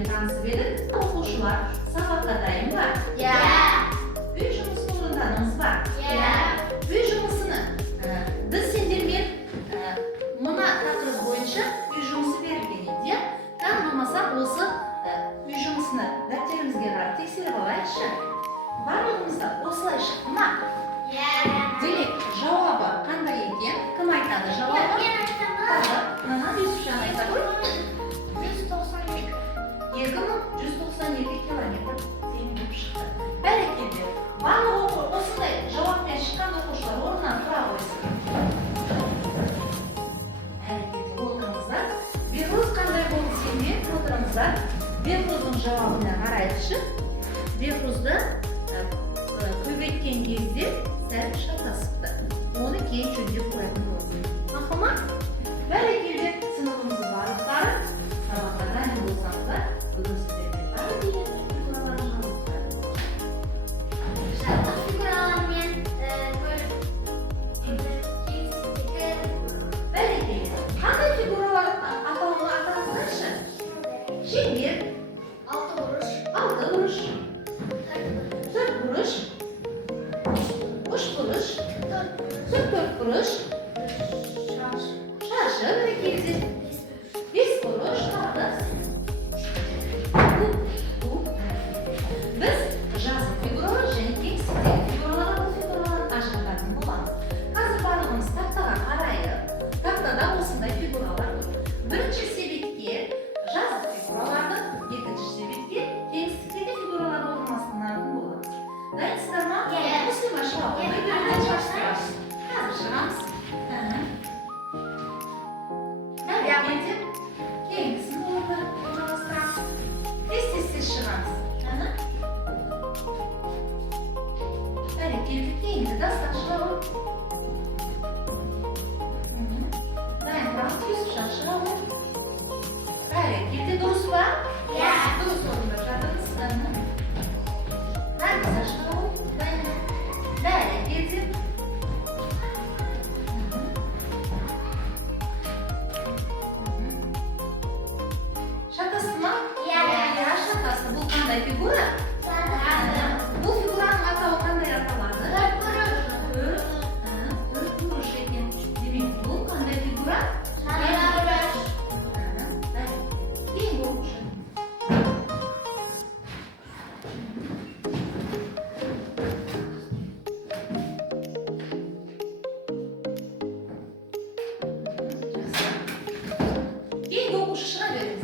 bilan tanishib edik. O'quvchilar, saboqqa tayinmi? Uy жұмысын o'rganamiz va uy жұмысini biz sendirmen mana taqrir bo'yicha uy жұмысы berilgan edi. Tanimasa o'zi uy жұмысini daftarimizga qarab tekshirib olaylikchi. Barlig'imizda o'slar chiqdimi? Demak, javobi qanday ekan? Kim aytadi javobi? Yusufjon aytadi. 2197 kilometr temir chiqdi. Barakalla. Barlig'i o'sday javob berib chiqqan o'quvchilar o'rnidan tura qo'ysin. Barakalla o'tiringizlar. Behruz qanday bo'ldi senga? O'tiringizlar. Behruzning javobini qaraylikchi. Behruzda ko'paytgan кезде sal shatasibdi. Uni keyin tushunib qo'yadi o'zi. Ma'qulmi? Barakalla sinfimiz bariqlari saboqlardan bo'lsanglar, bugun sizlarga qanday figuralar atalg'ini atasizlarchi? Shengir, 6 urush, 4 urush, 3 urush, 4 urush, sharshi, barakalla, 5 urush, biz жазық фигуралар және кеңістіктегі фигуралар фигураларын ажырататын боламыз. Қазір барлығымыз тақтаға қарайық. Тақтада осындай фигуралар бар. Бірінші себетке жазық фигураларды, екінші себетке кеңістіктегі фигуралар орналастыратын боламыз. Дайынсыздар ма? Осылай шығамыз. Қазір шығамыз. Кеңісін орналастырамыз. Тез шығамыз. Barakalla, dastlab shiravur. Dayantiramiz, Yusufjon shiravur. Barakalla, durustmi? Durust o'rnashamiz. Nargiza shiravur. Barakalla. Shatasizmi? Shatasizmi. Bu qanday figura? Bu figuraning atovi qanday ataladi? 4 urush ekan. Demak, bu qanday figura? Keyin o'qish. Keyin o'qish shiravering.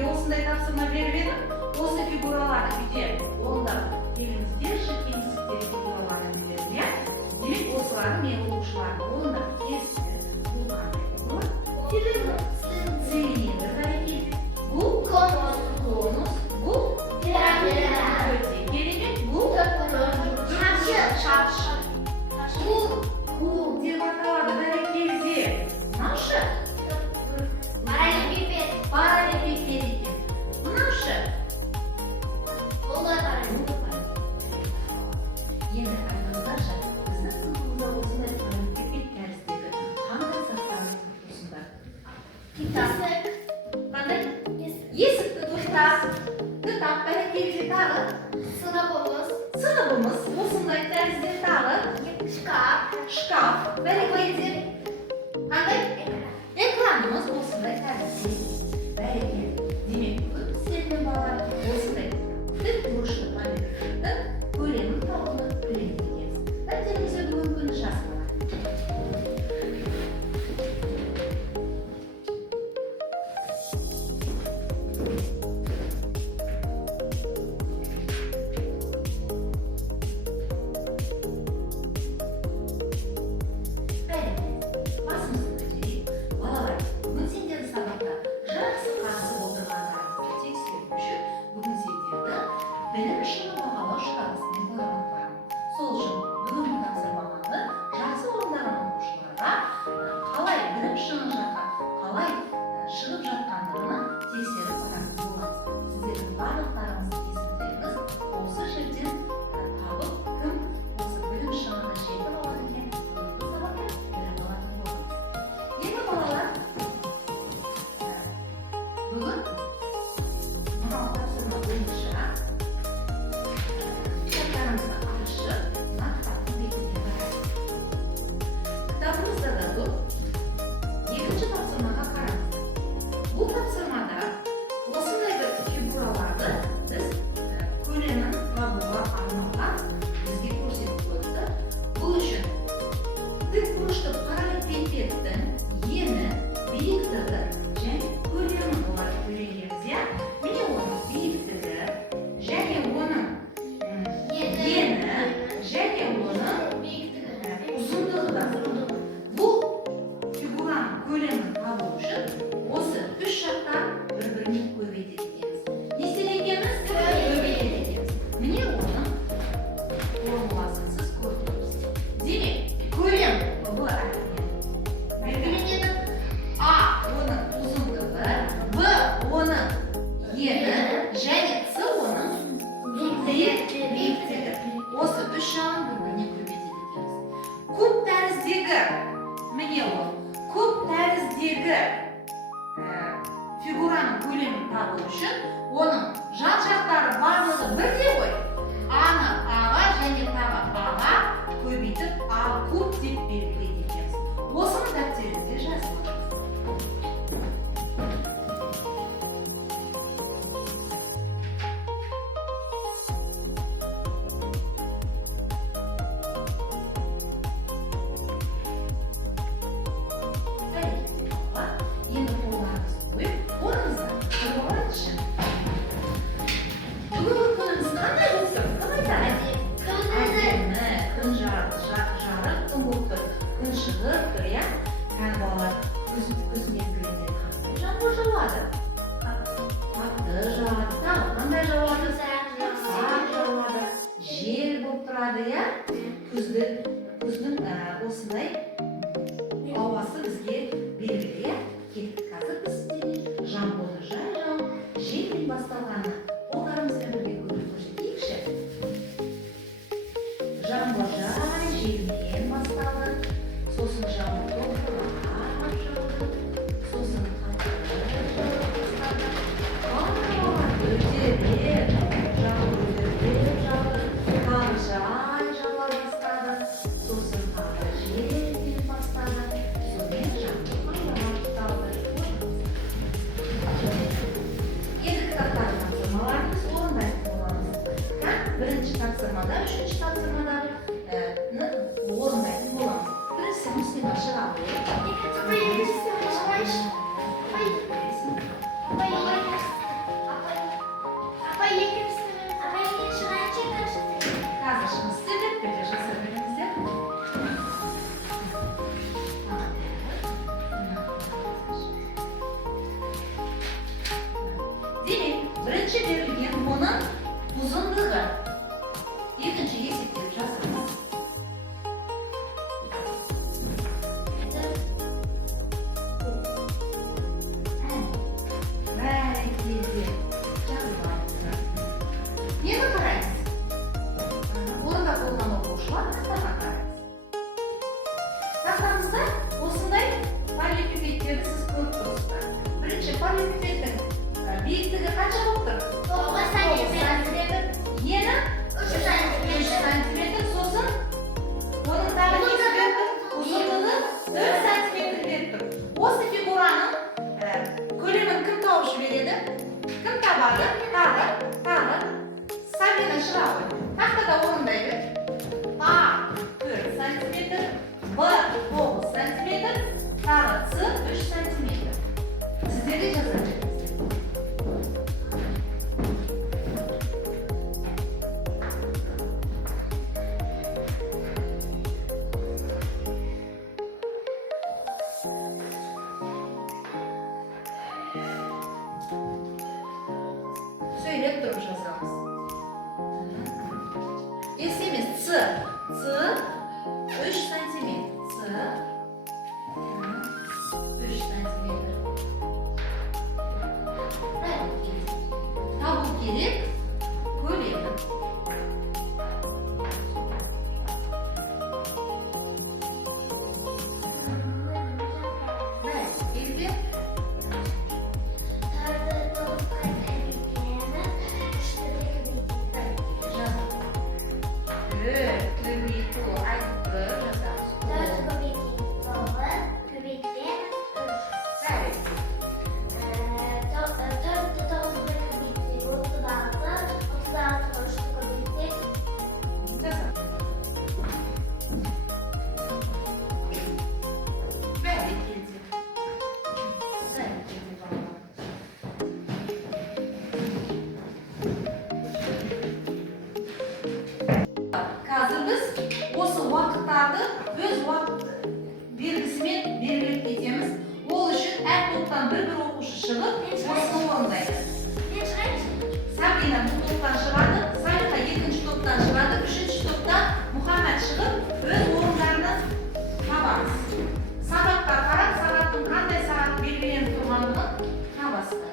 sizge osындай тапсырма беріп едім. Осы фигураларды үйде орындап келіңіздерші, кеңістіктегі фигураларды бердім, иә? Демек, осыларды мен оқушыларды орындап келіңіздер. Бұл қандай фигура? Цилиндр бәрекелді. Бұл конус. Бұл пирамида. Өте керемет. Бұл шапшы. Бұл кул деп аталады бәрекелді. Мынаушы параллелепипед екен. Мынаушы енді айтыңыздаршы, біздің сыныпымызда осындай параллелепипед тәріздегі қандай заттар осындай? Қандай? Есікті достар. Кітап бәрекелді тағы. Сыныбымыз осындай тәрізде тағы. Шкаф бәрекелді. Қандай? Экранымыз осындай тәрізде. Бәрекелді. Демек, бүгін сіздермен балалар осындай тік бұрышты параллелепипедті көлемін тауып үйренеміз. Дәптерімізде бүгін күні жазылады. Басымызды көтерейік. Балалар, бүгін сендерді сабақта жақсы қатысып отырғандарыңызды тексеру үшін бүгін сендерді білім шыңы бағалау шкаласымен бағалап. Сол үшін бүгінгі тапсырмамды жақсы орындаған оқушыларға қалай білім шыңы жаққа қалай шығып жатқандығын тексеріп қарайтын боламыз. Сіздердің барлықтарыңыздың есімдеріңіз осы жерден табып, кім осы білім шыңына жетіп алады екен, бүгінгі сабақта біліп алатын боламыз. Енді балалар, бүгін мынау тапсырма бойынша кітаптарымызды ашып, мына кітаптың бетіне қарайық. Кітабымызда да бұл екінші тапсырмаға қараңыздар. Бұл тапсырмада осындай бір фигураларды біз көлемін табуға арналған бізге көрсетіп қойды. Бұл үшін тік бұрышты параллелепипедтің ені, биіктігі және көлемін олар үйренеміз, иә? Міне оның биіктігі және оның ені және оның ұзындығы да. Бұл фигураның көлемін табу үшін осы үш жақтан бір-біріне көбейтеді екенбіз. Не істелгеніміз? Көбейтеді екенбіз. Міне оның формуласын сіз көрдіңіз. Демек, көлем Б әрпімен белгіленеді. А оның ұзындығы, Б оның ені және С оның биіктігі. Осы үш жағын бір-біріне көбейтеді екенбіз. Куб тәріздегі, міне ол, куб тәріздегі фигураның көлемін табу үшін оның жақ-жақтары барлығы бірдей ғой. А-ны А-ға және тағы А-ға көбейтіп А куб деп белгілейді екенбіз. Осыны дәптеріңізде жазып отырыңыз. Енді қолдарыңызды қойып, орныңызда тұрып алайықшы. Бүгінгі күніміз қандай болып тұр? Кім айтады? Әдемі, күн жарық, күн болып тұр, күн шығып тұр, иә? Кәні балалар, күз мезгілінде қандай жаңбыр жауады? Қатты жауады, тағы қандай жауады? Сақ жауады, жел болып тұрады, иә? Күздің осындай ауасы бізге белгілі. Кеттік, қазір біз сіздерге жаңбырды жауып, желмен басталғаны қолдарымызбен бірге көрсетейікші. Жаңбыр желмен басталды, сосын жаңбыр тоқтап жауды, сосын қатты жауып бастады. Өтелеп, жаңбыр өтелеп жауды, тағы жай жауа бастады, сосын тағы жел Birinchi berilgan bunun uzunluğu. İkinci eseptirip жазамыз. Nені қараймыз? Орында болған оқушылар тақтаға қараймыз. Тақтамызда осындай параллелепипедтерді сіз көріп тұрсыздар. Бірінші параллелепипедтің биіктігі қанша болып тұр? 9 сантиметр. Ені 3 сантиметр. Сосын оның тағы ұзындығы 4 сантиметр беріп тұр. Осы фигураның көлемін кім тауып жібереді? Кім табады? Тағы Сабина Шыравы. Тақтада орындайды. А 4 сантиметр, Б 9 сантиметр, тағы С 3 сантиметр. Сіздерге жазады. Söyleyip durup жазамыз. Esimiz C 3 сантиметр. C 3 сантиметр. Табу керек көлемі. Елде Қазір біз осы уақыттарды өз уақыт белгісімен белгілеп кетеміз. Ол үшін әр топтан бір оқушы шығып, осыны орындайды. Сабина бұл топтан шығады, Салиха екінші топтан шығады, үшінші топтан Мұхаммед шығып, өз орындарына табамыз. Сағатқа қарап, сағаттың қандай сағат белгіленіп тұрғандығын табасыздар.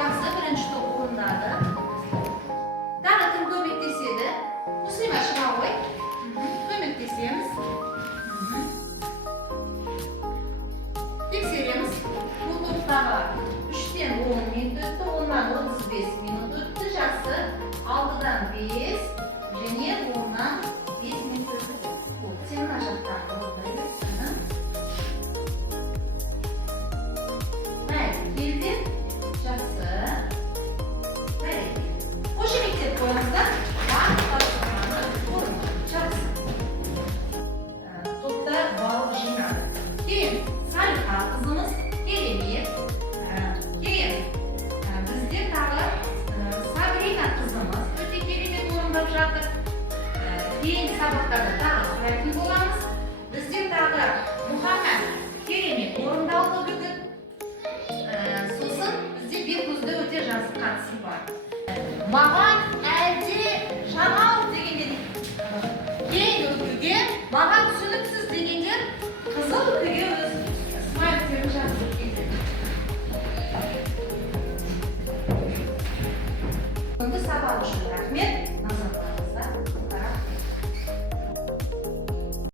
Жақсы, бірінші топ орындады. Тағы кім көмектеседі? Мұслима Шыравой. Көмектесеміз. Тексереміз. Бұл топтағы 3-тен 10 минут өтті, оннан 35 минут өтті. Жақсы, 6-дан 5 және 10-нан 5 минут өтті. Сен мына жақтан орындайды. Келді. Жақсы. Қош емектеп қойыңыздар. Жақсы. Топта балық жинады. Кейін Салиха қызымыз керемет. Кейін бізде тағы Сабрина қызымыз өте керемет орындап жатыр. Кейін сабақтарда тағы сұрайтын боламыз. Бізде тағы Мұхаммед керемет орындалды бүгін. Сосын бізде Бекөзде өте жақсы қатысым бар. Маған